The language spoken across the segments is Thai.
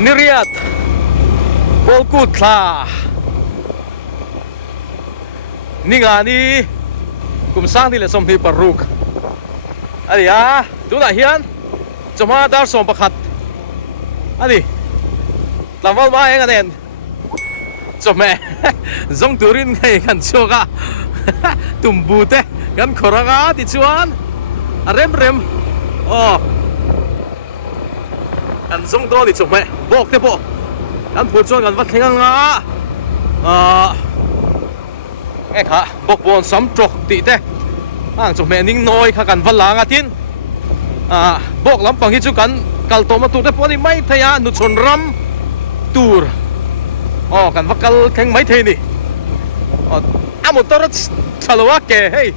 Niriat Polkutla Ningani Kumsang nila som ni Paruk Adi ya Tuna hian Cuma dar som pakat Adi Lamal maeng anen Cuma Zong turin kay kan choka Tumbute Kan koranga di cuan Rem Oh Kan zong do ni cuma Bok te po Kan pucuan kan vat kengang nga Nghe khá bốc bồn xóm trọc tị thế Ang chọc mẹ ninh nôi khá cần văn lá ngà tin Bốc lắm bằng hi chú cần Kal tố mà tụt thế bố đi mấy thầy à Nụ chôn râm Tùr Cần vắc kal kênh mấy thầy nì Một tớ rất chà lô á kè hey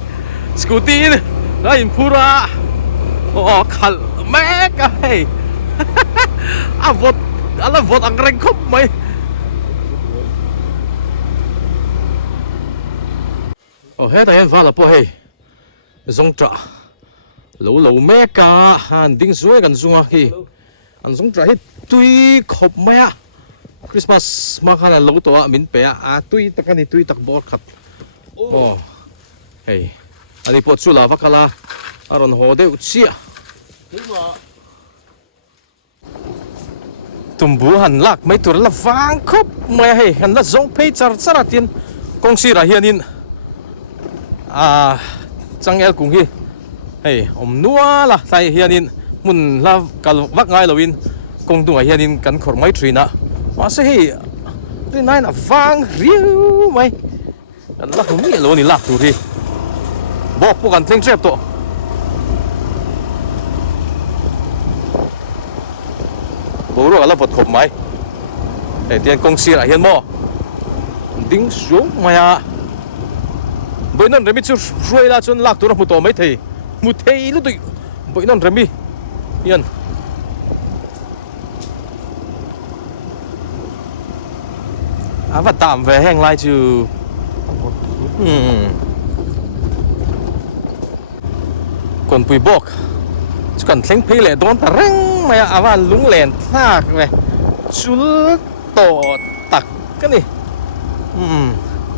Scooty Đó in pura Khal mẹ cả hey Vot Ala vot ang reng khop mấy Hết anh vào là po hey Zong trả Lâu mẹ cả Anh đinh suối gần xuống khi Anh zong trả hết Tuy khop mẹ Christmas mà khá là lâu tổ mình bé Tuy tắc anh tuy tắc bó khát Hey Anh đi po chú là vắc là Aron hồ đeo chia Tumbu hẳn lạc mấy tuổi là vang khop mẹ hey Hẳn là zong pay char char tiền Công sĩ ra hiền in Chẳng el cùng hi hey nua là tại hiện in mun la kal vak ngai lovin kong tu hiện in kan khor mai trina ma se hi ri nai na vang riu mai kan la hu mi lo ni lak tu ri bok pu kan thleng trep to bo ro ala vot khop mai hey tian kong si ra hian mo ding su maya Bởi nón remi chú ruồi là chun lạc tu ra một tổ mấy thầy một thầy lúc tụi bởi nón remi yên và tạm về hành lại chứ còn bùi bọc chứ cần thánh phê lệ đón ta răng mà và lúng lèn thác về chú tổ tặc cái này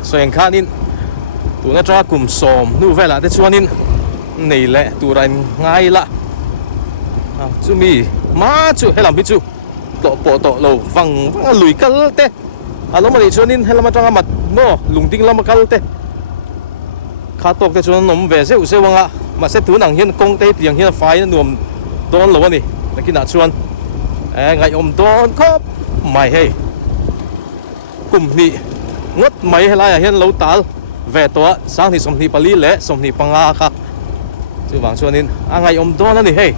xoay hành khá nín tụi nó cho cùng xòm nu về là thế cho nên này lẽ tụi anh ngay lạ chú mi má chú hay làm biết chú tổ bộ tổ lầu vằng lùi cắt thế lúc mà đi cho nên hay là mà cho mặt nó lùng tinh lắm mà cắt thế khá tốt thế cho nó nằm về sẽ vâng ạ mà sẽ thứ nàng hiên công tây tiếng hiên phái nó nuông đón lầu này là cái nào chuan ngày ôm đón khóc mày hay cùng nị ngất mấy hay là hiên lâu tál về toa sáng thì sông thì bali lệ sông thì bằng a khác chứ vàng cho nên ngày ôm đó nó đi hey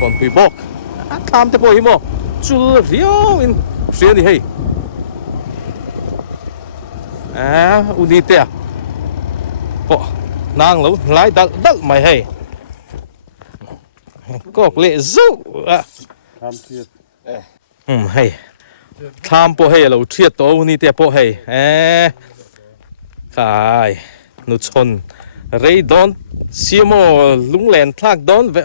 còn bị bọc tham thế bôi mo chú riêu in xuyên đi hey udi te bộ nàng lâu lái đắt mày hey cọc lệ dữ tham thiệt hey tham bộ hey lâu thiệt to udi te bộ hey Kai nu chon rei don siamo lung len thak don ve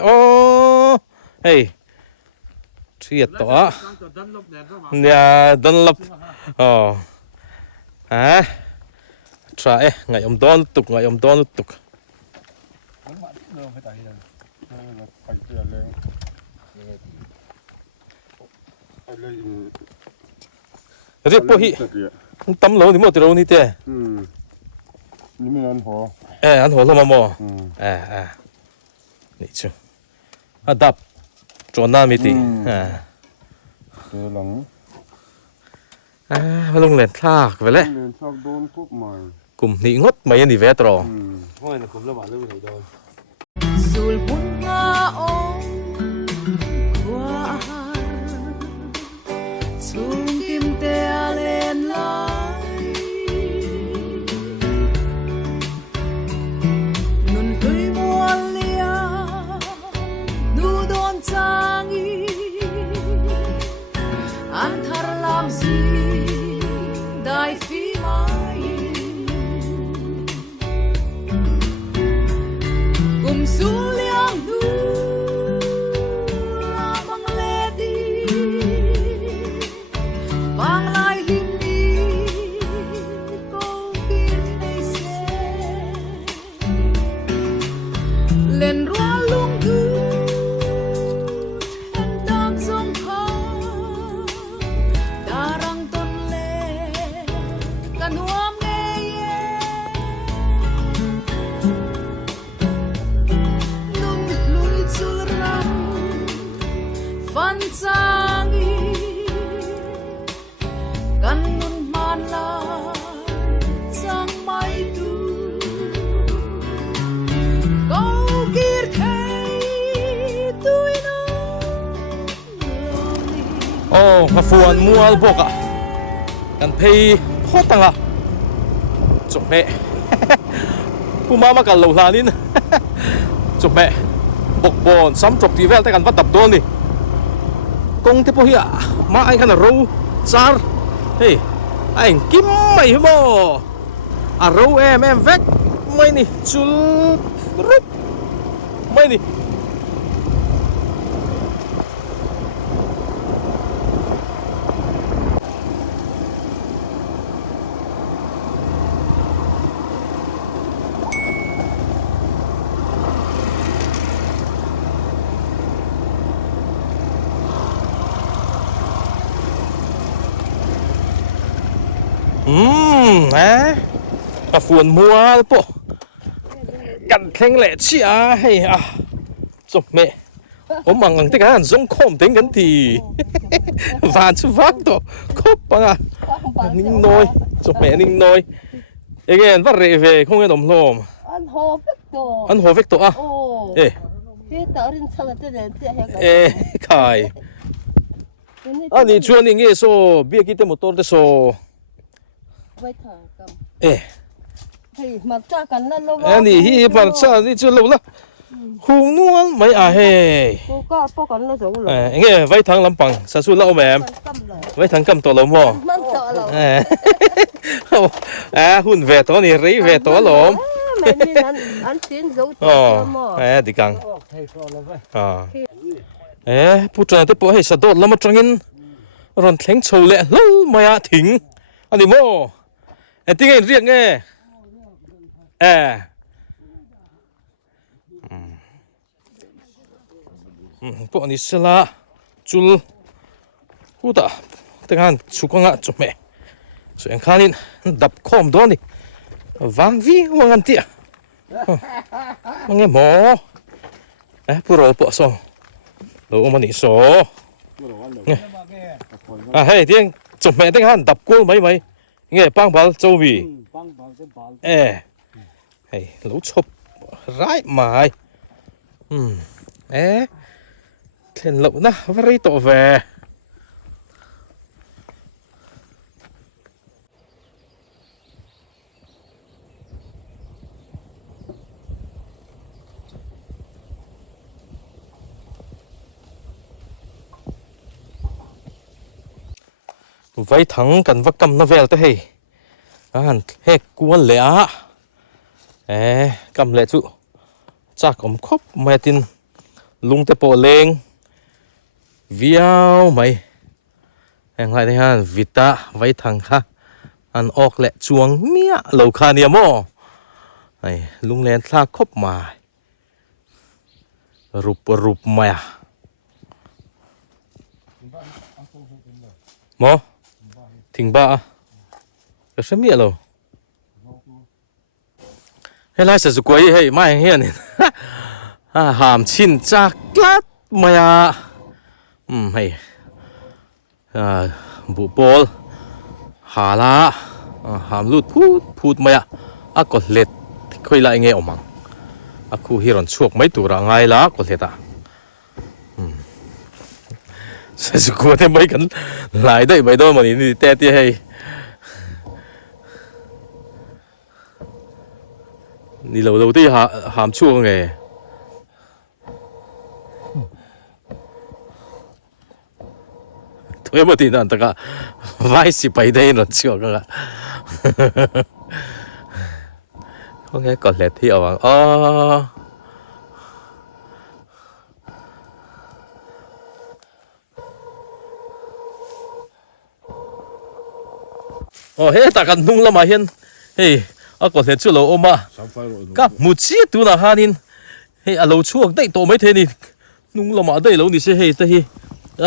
hey triệt to nya don lop try ngày om don tục ngày om don tục riết po hi tấm lỗ thì một từ ni teนี่มันอันหัวอันหัวลงมาโม่นี่ชูดับโจนน้ามีตีเสือหลังมาลงเล่นทากไปเลยเล่นชอบโดนคุบใหม่กลุ่มนี้งดไม่ยันดีเวทรอห้อยนะคุมระบาดเรื่องไหนโดนสูลบุญงาโอ้กว่าสูงกิมเตะเล่นลายนุนเคยมัวเลียนูโดนจางอีอันทารลามซีได้ฟีมากุมสูเลียงดู โอ้มาฟวนมัวบกอ่ะกันเพย์โคตรตังอ่ะจบแม่ ผู้มากันเหล่าลานิน จบแม่บกบอลซ้ำจบทีเวลแต่กันวัดดับโดนนี่กงเทปเฮียมาไอ้กันรู้ซาร์เฮ้ยไอ้กิมไม่เหรออ่ะรู้เอ็มเวกไม่นี่จุลรุปไม่นี่กระฟวนมัวปะกันเข่งแหล่เชียให้อ่ะจบแม่ผมมังที่กันส่งคอมถึงกันทีวานชุฟักตัวครบปังอ่ะนิ่งน้อยจบแม่นิ่งน้อยเองว่าเรเวคงจะดมลมอันโหเฟกตัวอ่ะเอ๊ะใครอันนี้ชวนยังไงโซ่เบี้ยกิเตมอเตอร์เตโซ่เอ๊ะอันนี้ฮีปันซ่านี่จะรู้ละหงนวลไม่อาเฮเงี้ยไว้ทางลำปังสัสุเล่าแม่ไว้ทางกำตัวลมบ่หุ่นเวตัวนี่รีเวตัวลมอ๋อดีกังพูดจนที่ปอยให้สะดุดแล้วมาจังอินรอนแข็งโชว์เละแล้วมาถึงอันนี้โม่ที่ไงเรียกไงพวกนี้สละจุลหูตาแต่กันชุกงะจุดแม่ส่วนข้านี่ดับคอมโดนนี่วางวีวางอันเตี้ยมันไงหมอผู้รอปะส่งเราเอามันนี่ส่งเฮ้ยที่จุดแม่แต่กันดับกู้ไหมไงปังบอลโจวีเฮ้ยเราชอบร้ายหมายเห็นแล้วนะว่ารีตัวแวไว้ทั้งกันว่ากำนับเวลแต่เฮ้ยเฮ้กวนเลยกำเลยจุจากผมครบไม่ตินลุงเตโปเลงวิวไหมแห่งไรที่ฮันวิตาไว้ทางค่ะอันออกและจวงเมียเหล่าคาเนียโมลุงเลนซาครบมารูปมาโมทิ้งบ้าก็ใช่เมียเราให้ไล่สัตว์กวยให้ไม่เฮียนี่หามชินจากลัดมาให้บุบอลหาละหามลูดพูดมาก็เล็ดค่อยไล่เงี้ยออกมาคู่ฮิรอนชวกไม่ตัวไงละก็เล็ดสัตว์กวยที่ไม่กันไล่ได้ไม่โดนมันนี่แต่ที่ให้นี่เราที่หามช่วงไงตัวเมื่อที่นั่นตะกะไว้สิไปได้หรอช่วงก็เขาแค่กดเล็ดที่เอาวางเฮ้ตากันนุ่งละมาเห็นเฮ้กดเล็ดช่วยเราออกมากับมุจีตัวน่ะฮานินเฮ้เราช่วงได้โตไม่เท่นี่นุ่งละมาได้แล้วนี่ใช่เฮ้แต่เฮ้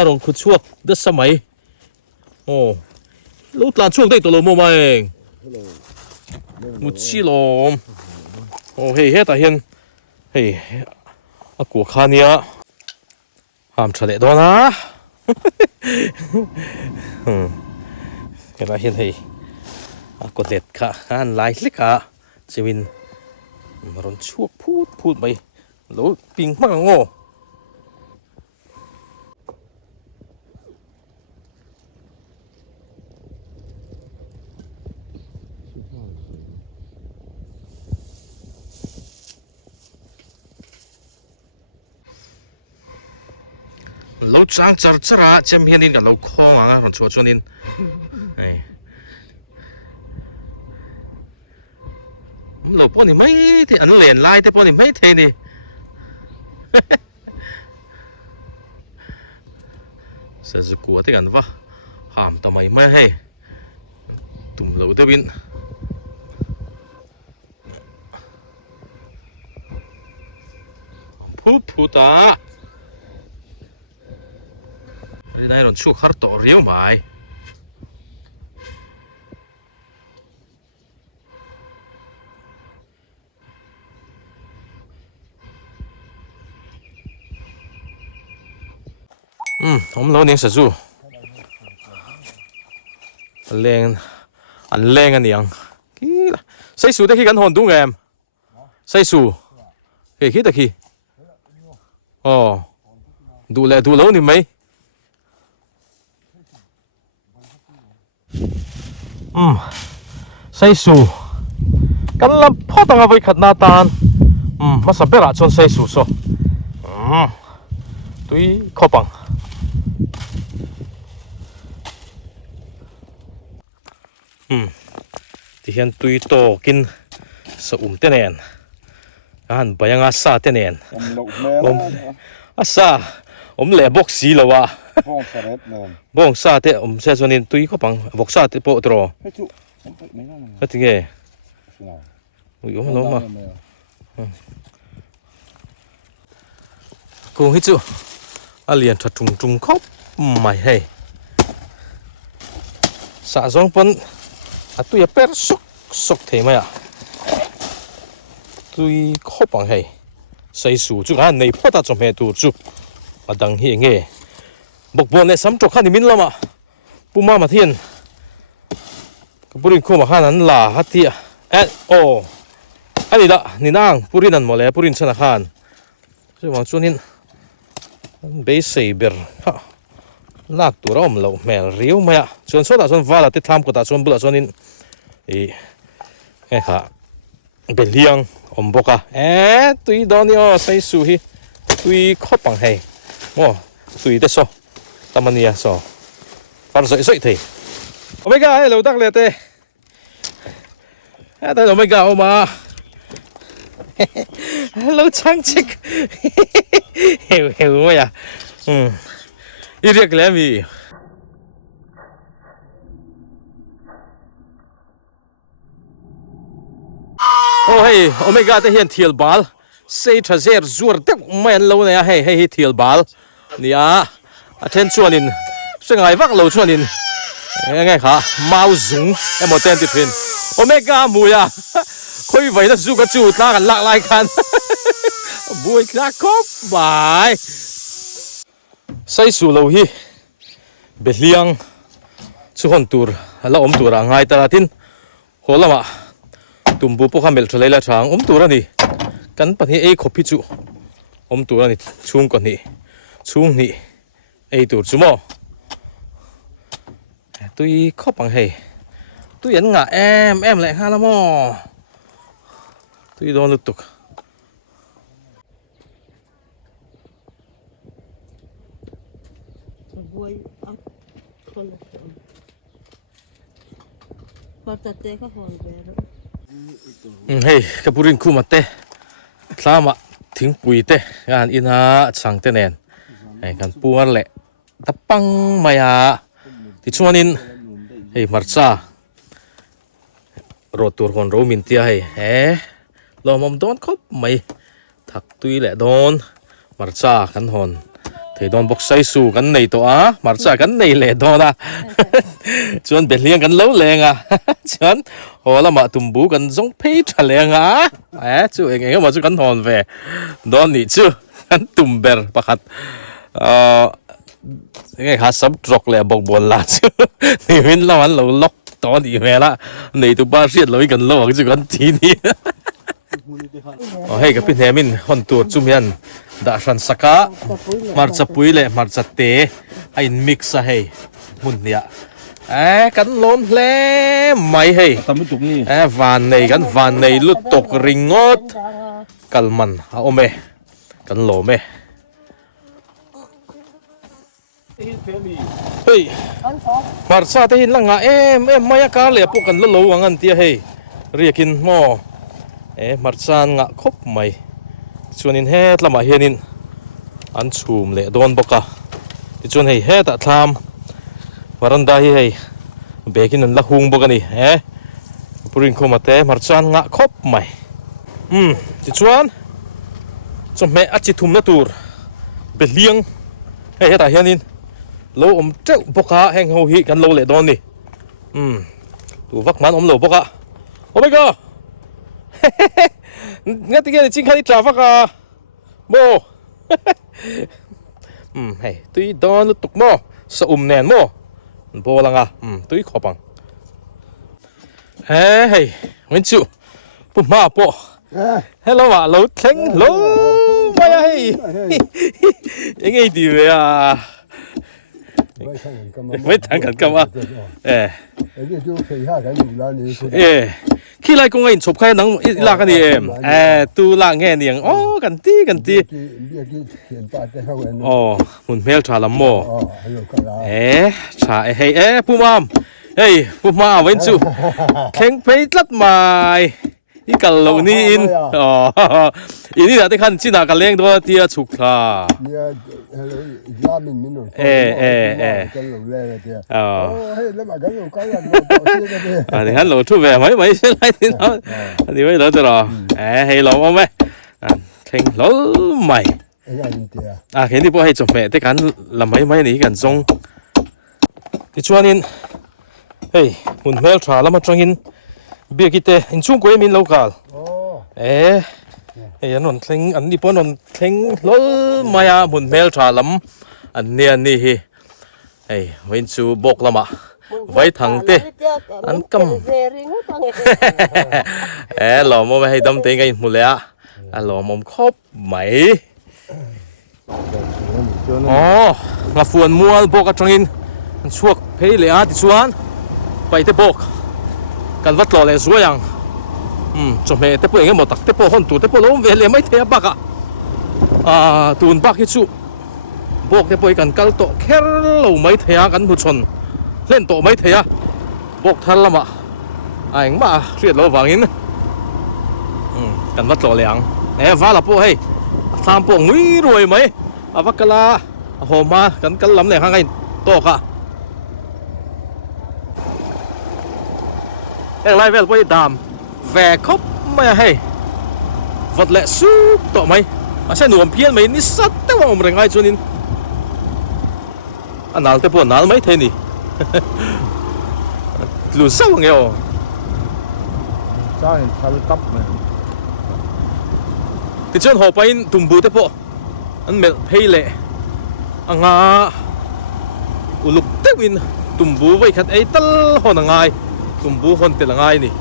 เราขุดช่วงได้สมัยลูกหลานช่วงได้ตัวเราโมมาเองมุจีลมเฮ้แต่เห็นเฮ้กัวคาเนียห้ามเฉลยด้วยนะเห็นไหมเห็นเฮ้กดเล็ดค่ะอันไลน์ลิกะชีวินร้อนช่วงพูดไปแล้วปิงมากงอ lâu trắng char chara chem hian in kan lo khong anga ron chu chuan in ei lâu pawh ni mai thì an len lai te pawh ni mai the ni sa zu ku te kan va ham ta mai mai he tum lo de bin pu ta ri nai ron chu khar to riu mai hôm lâu nên sử dụng lên ăn lên anh nhàng xây sủ đây khi gắn hồn đúng em xây sủ khi khi khi đủ lâu thì mấy xây sủ cái làm phô tang với khát na tan mà sắp bể ra chọn xây sủ so tuy khó bằng thì hiện tuy to kinh sa tên nền anh bây giờ sa tên nền sa lẹ bốc xí rồi à bong sa thế sẽ cho nên tuy có bằng bốc sa thế bộ rồi cái gì vậy ui nó mà cùng hết chưa liền thật trùng khóc mày hay sa giống phân tôi per sok thế mày à tôi khó bằng hay xây sủ chú anh này phát trong hệ tụ chú mà đằng hiện nghe bọc bồn này sắm trọc khăn thì min lắm à bu mà thiên cái bùn khô mà khăn hắn là hạt tiệt anh ấy đã nhìn nàng bùn anh mà lẽ bùn chân khăn chứ mà cho nên bé xây bер lạc tụ ra lâu mèo riu mày à chọn số là chọn vào là tết tham của ta chọn bữa chọn nên nghe hả bên liang bốc à tùy đó nè xây sủ hi tùy khó bằng hay tùy đấy so tâm anh nhỉ so phát dậy thì omega hello tắc liệt thế đây omega mà hello trang chick hiểu mày à ít việc làm gì hey omega te hian thial bal sei thazer zur tek mai lo na hey thial bal nia athen chuanin sengai vak lo chuanin ngai kha mau zung emoten ti phin omega muya khoi vai da zu ka chu ta kan lak lai khan bui kla kop bai sai su lo hi beliang chu hon tur la om tur angai ta tin holama tumbu po khamel thlei la thang tur ani kan pani ei khopi chu tur ani chung kon ni chung ni ei tur chu mo tui khop bằng hei tui yen nga em lại ha la mo tui don lutuk hey kapurin ku mate tlama thing pui te gan ina chang te nen ai kan puan le tapang maya ti chuanin hey marcha rotur hon ro min tia hey lomom don khop mai thak tui le don marcha kan hon thei don bok sai su kan nei to a marcha kan nei le don a chuan beliang kan lo leng a chuan hola ma tumbu kan zong phei thaleng a chu enge ma chu kan hon ve don ni chu kan tumber pakhat cái hạt sắm trọc lẹ bọc bồn là chứ thì mình làm ăn lâu lóc to thì mẹ la này tụi ba riết lối gần lâu chứ còn tí đi hay cái pin mình hòn tuột chung miền đã sản saka marcha pui lẹ marcha té anh mix à hay mun nia cắn lom lẹ mày hay van này lút tục ringot kalman ome kan lo me เฮ้ยมาร์ซาเตหินลังอ่ะไม่อยากการเลยพวกกันโลวังอันเตียเฮ้ยเรียกินหม้อมาร์ซางะคบไหมชวนนินเฮตละมาเฮียนินอันชูมเลยโดนบกะที่ชวนให้เฮตะทามวารันดาเฮ้ยเบกินนันละหุงบกันนี่ปุรินโคมาเตมาร์ซางะคบไหมที่ชวนจมเมอจิตุมนาตูร์เป็นเลี้ยงเฮ้ยตาเฮียนินโลอมเจ้าบกะแห่งโฮฮิกันโลเลยโดนนี่ตัววักมันอมโลบกะโอ้ไม่ก็งั้นที่แกจริงแค่นี้จ่าฟักอ่ะโบเฮ้ยตุยโดนลุตุกโมสะแนนโมโบลังอ่ะตุยขอบังเฮ้ยวันจูปุ๊บมาโปเฮ้ยเราว่าเราเข่งเราไปเฮ้ยยังไงดีเว้ยอ่ะไม่ทางกันกันวะขี้ไรกูไงชอบใครนังลากันนี่ตูลาแง่เนี่ยอ๋อกันตีอ๋อมุนเมลชาลัมโมชาเฮ้ยผู้มามเฮ้ยผู้มาเว้นจูแข่งไปลัดมาอีกันเหล่านี้อ๋ออีนี่แหละที่ขันจีน่ากันเลี้ยงตัวเตี้ยฉุกค่ะอันนี้ฮัลโหลทุกแบบไม่ใช่ไรที่น้องอันนี้ไม่รู้จะรอให้เราเอาไหมแข่งเราไม่เห็นที่พวกให้จบแม่ที่กันลำไม่หนีกันจงที่ชวนนินเฮ้ยหุ่นเมลทราแล้วมาจงอินเบียกิเตอินชุ่งกุ้ยมินโลกาลอันนั้นเข่งอันนี้พวกนั้นเข่งล้อมายาหุ่นเมลทราลำอันนี้เว้นชูบกละมาไว้ทางเตอันกำหล่อมไม่ให้ดำเตงกันหมดเลยหล่อมครบไหมงาฟวนมัวบกกระจงินช่วงเพลเลยที่ชวนไปเตบกกันวัดหล่อเลยสวยยังจบเมเตปเองหมดตักเตปคนตัวเตปล้มเวลไม่เทียบบักตูนบักฮิชุบกเตปกันกัลโตแค่เราไม่เทียกันผู้ชนเล่นโตไม่เทียบกทันละมามาเรียดเราฝังอินกันวัดหล่อเลยยังว่าละพวกให้ตามพวกวิ่งรวยไหมวักกะลาหอมมากันลำเนี่ยข้างไงโตค่ะไล่เวลไปดามแฝงคบไม่ให้วัดเละสู้ต่อไหมใช่หนุ่มเพี้ยนไหมนี่สัตว์แต่ว่าผมเร่งไอ้ชนินนัลแต่พวกนัลไม่เท่นี่หลุดเศร้าไงอ๋อใช่ทะเลตับไหมที่ชนหอบไปตุ่มบูแต่พวกอันเมลเพย์เละงาอุลุกเตวินตุ่มบูไว้ขัดไอ้ตั้ลหอนง่ายตุ่มบูคนเตลง่ายนี่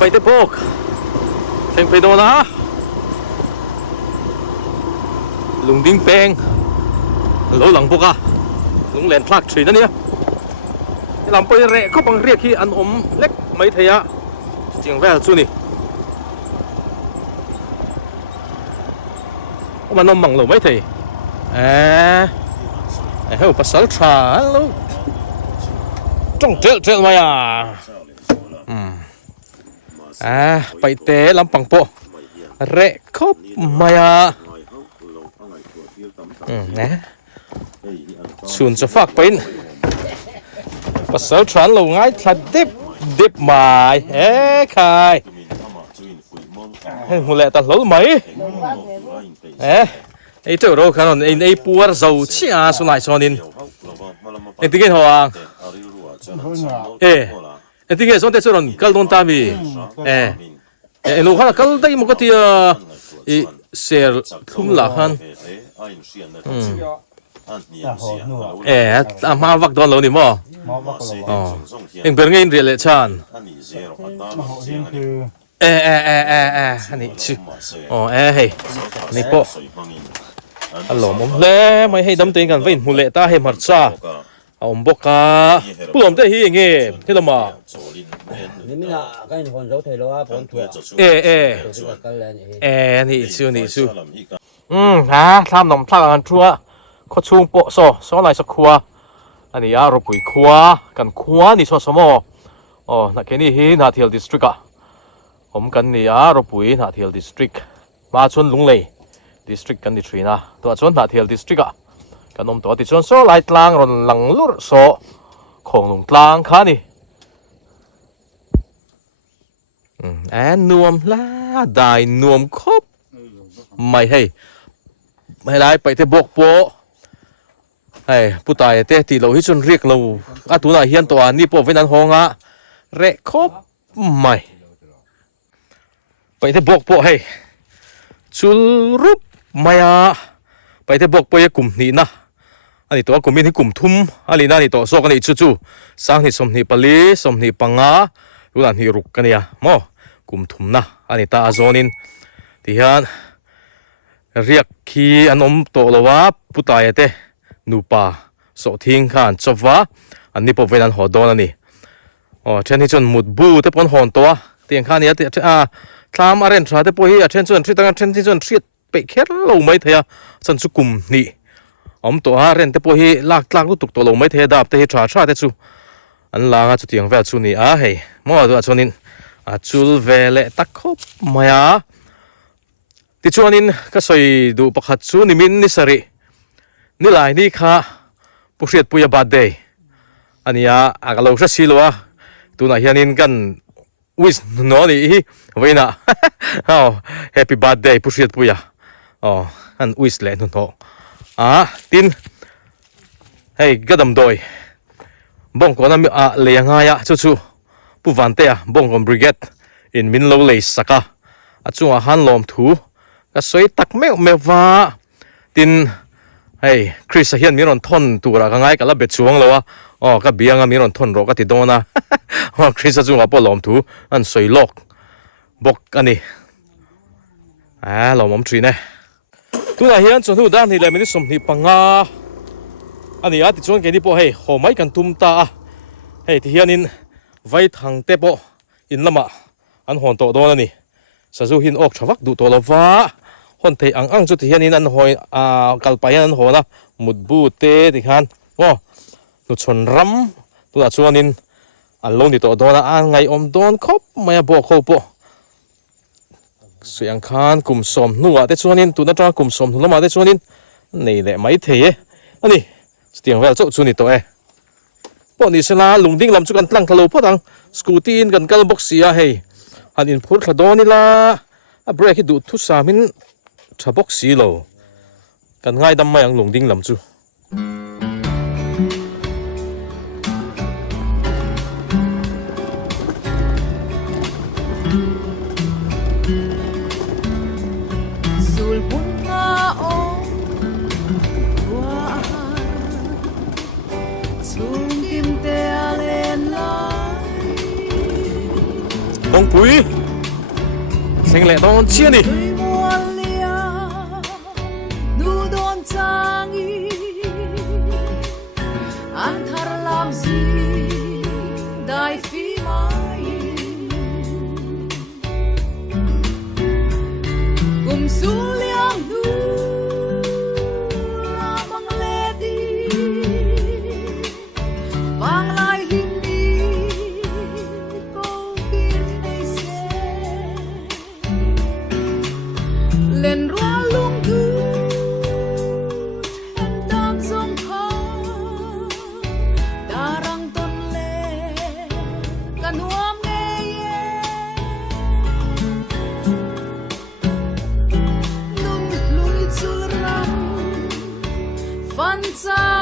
ไปเตปกเซ็งไปโดนะลุงดิ้งเปงโหลหลังพวกลุงแหลนพลักฉีนั่นเนี่ยลำไปเร่ก็บังเรียกที่อันอมเล็กไม่เทียเจียงแววสู้นี่มันนมมังหรือไม่เทียเฮ้ยภาษาชาลูกจ้องเจอมาอ่ะไปเตะลำปังโปเร่คบมายาส่วนจะฝากเป็นภาษาฉันเราง่ายทัดดิบหมายใครหัวเละตัดล้อไหมไอ้เจ้าเราขนาดไอ้ปัวเราเชี่ยสุนัยชนินไอ้ที่เกี่ยวกับไอ้ที่เกี่ยวกับส่วนที่สุดกัลดอนตามีลูกเขากัลได้มุกที่เสียทุ่มหลักฮัน มาวักโดนเรานี่มั้ง มอบอกเรา อ๋อเอ็งเป็นไงเรียนเลยชัน มาหกนี่คือ อันนี้ชื่ออ๋อเฮ้ยนี่ปะฮัลโหลมุมเล่ไม่ให้ดำเต็งกันไว้มุเล่ตาให้มัดซาเอาบกกาปุ่มได้ฮีเงี้ยที่เรามา 你们那跟黄州退了啊，帮助啊，就是个干烂的。นี่ชื่อฮะทำนมทักกันชัวเขาชูโปะโซอะไรสักขัวอันนี้เราปุ๋ยขัวกันขัวนี่ชอบสมอ๋อนักแค่นี้ฮีนาเทียลดิสตริกอะผมกันนี่เราปุ๋ยนาเทียลดิสตริกมาชนลุงเลยดิสตริกกันดิทรีนะตัวชนนาเทียลดิสตริกอะกันนมตัวที่ชนโซไลท์ลางรอนหลังลุโซของลุงกลางค่ะนี่นวมละได้นวมครบไม่ให้ได้ไปเทบกโปผู้ตายเตะตีเราที่จนเรียกเราตัวไหนเฮียนตัวนี่โปไว้นั้นห้องเระครบไม่ไปเทบกโปชุลรุปไม่ไปเทบกโปยกลุ่มนี้นะอันนี้ตัวกลุ่มนี้กลุ่มทุ่มอันนี้นั่นนี่ตัวโซกันนี่จู่สร้างนี่สมนี่ปลีสมนี่ปังรู้นั่นนี่รุกกันเนี่ยมั้งกลุ่มทุ่มนะอันนี้ตาโซนินที่ฮันเรียกขี้อันโตละวะผู้ตายเตะนูป่าโสทิ้งขันจบวะอันนี้พอเวนันหัวโดนนี่เช่นที่จนมุดบูเตะปนหอนตัวเตียงข้านี้เตะทำอะไรชาเตะพอฮีเช่นจนที่ตั้งเช่นที่จนที่ไปแค่เราไม่เทียสันสุกุมนี่ตัวเรนเตะพอฮีลากลุตุกตัวเราไม่เทียดับเตะชาเตะจูอันลางจุดเตียงเวลจูนี่เฮ้ยมั่วตัวชนินจูลเวลตะคบมายาที่ชวนนินก็สวยดูประคัตซูนิมินนิสรีนี่หลายนี่ค่ะผู้เสียดปุยบาดเดย์อันนี้ก็เราจะสิลัวตัวนั้นนินกันวิสโนนี่ไว้นะแฮปปี้บาดเดย์ผู้เสียดปุยอันวิสเลยนุ่นโตตินเฮ้ยกระดมโดยบ้องคนนั้นเลี้ยงง่ายจู่ผู้วันเตะบ้องคนบริเกตอินมินโลเลสกะจู่หันลมถูก็สวยตักไม่ว่าตินเฮ้ยคริสเฮียนมีรอนทนตัวละก็ง่ายก็แล้วเบ็ดช่วงเลยวะก็เบียงมีรอนทนรอก็ติดโดนนะคริสจู่ว่าปลอมถูอันสวยโลกบอกอันนี้เราหม่อมทรีเนี่ยตัวเฮียนจนทุกด้านที่เลยไม่ได้สมนิปังอันนี้ติดชวนแกนี่พอเฮ้ยหอมไม่กันตุ้มตาเฮ้ยที่เฮียนินไว้ทางเตปอินละมาอันหอนโตโดนนี่สะจูหินออกชวักดูตัวละว้าคนเทอังจุดที่เฮียนินอันหอยกัลไปอันหอนะมุดบูเตที่ขันนุชนรำตัวชวนนินอันลงที่ตัวโดนอันไงอมโดนครบไม่บอกเขาปะเสียงขันกลุ่มสมนัวแต่ชวนนินตัวนั้นจ้ากลุ่มสมนัวมาแต่ชวนนินนี่แหละไม่เทอันนี้เสียงแววจุดชวนนินตัวพวกนี้สลาลุงดิ้งลำจุกันตั้งทะลุพอดังสกูตีนกันกัลบ็อกเสียให้อันอินพุทธโดนี่ละเบรกให้ดูทุสามินชาบ็อกสีโลกันง่ายดำมาอย่างลุงดิ้งลำจุบงปุยเสียงแหล่ตอนเชียนี่Fanza